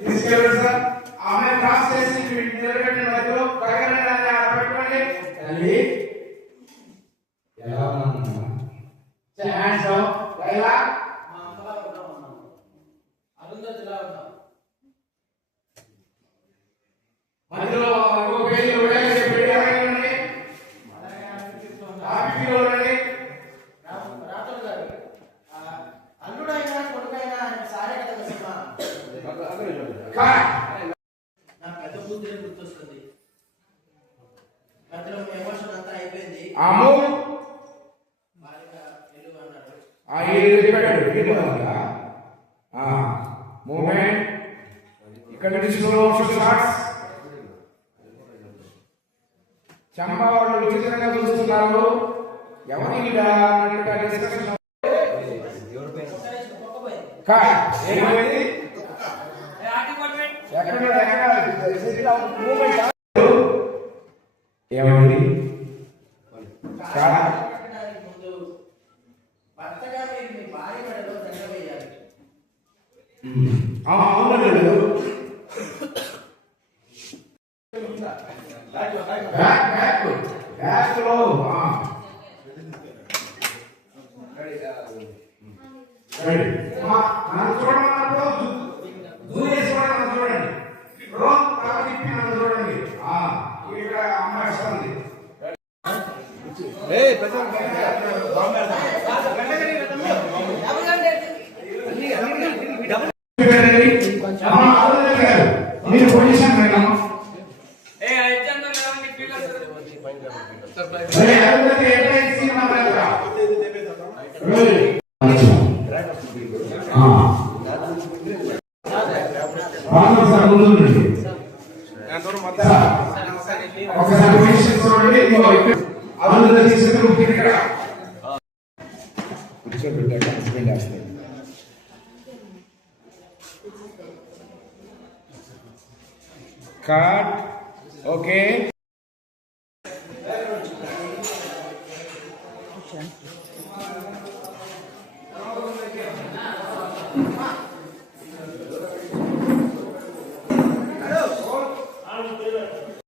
తీసుకెళ్ళండి సార్. ఆమె క్రాస్ చేసి నిలబెట్టిన మధ్యలో కడగండి పెట్టుకోండి. తల్లి ఎలా ఉన్నాను హ్యాండ్స్ డౌన్ లైలా? మా అమ్మలా ఉంటాం అన్నాం. అరుంధతిలా ఉంటాం మధ్యలో ఇంకో పేజీ వేసి పెట్టి అడగండి అమ్ము మూమెంట్ ఇక్కడ నుంచి స్లో మోషన్ షాట్స్ చంపా వాళ్ళు విచిత్రంగా చూస్తున్నారు ఎవరి డిస్కషన్ ఏమైంది ఏమండి? అవునండి. చూడమన్నప్పుడు దూరేసి ముందు ఉండండి. సార్, ఒకసారి పొజిషన్ చూడండి Cut. Okay.